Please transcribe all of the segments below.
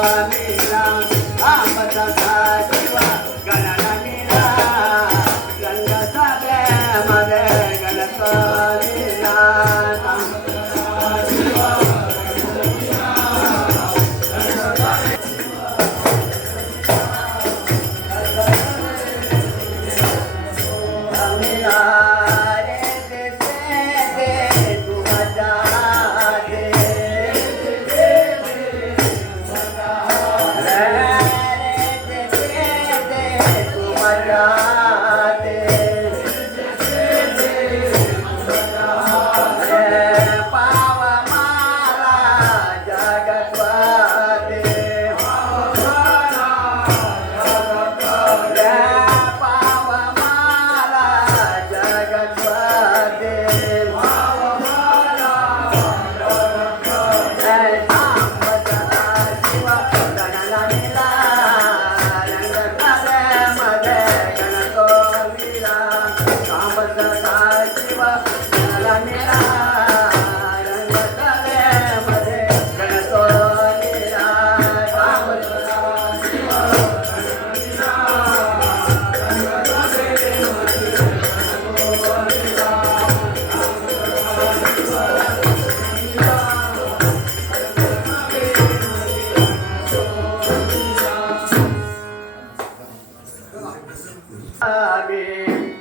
Swami.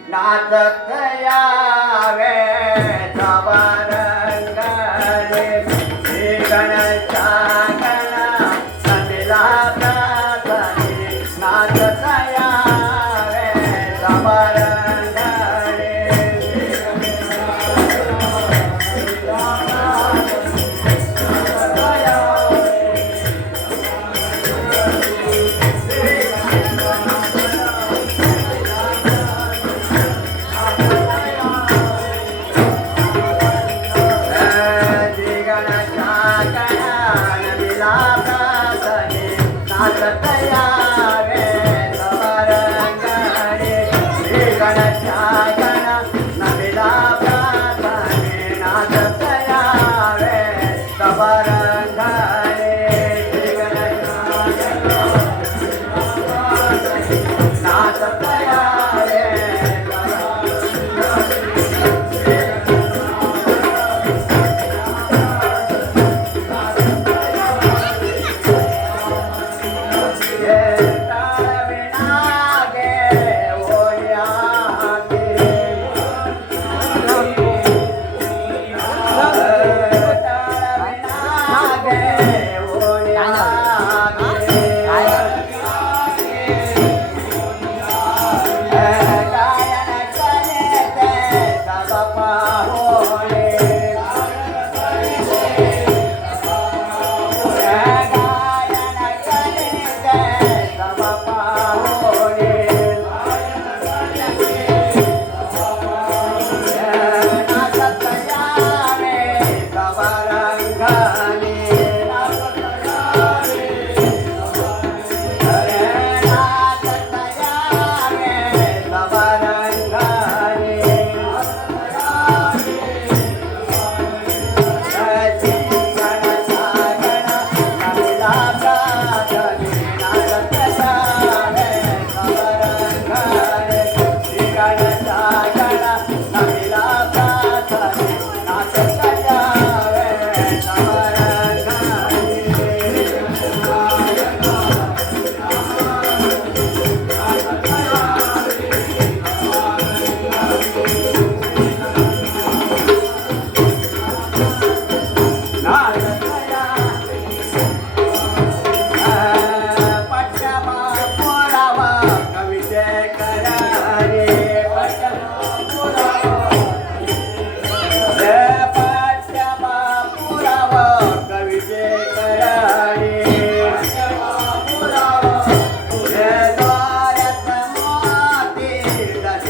નાથ થયા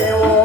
Oh.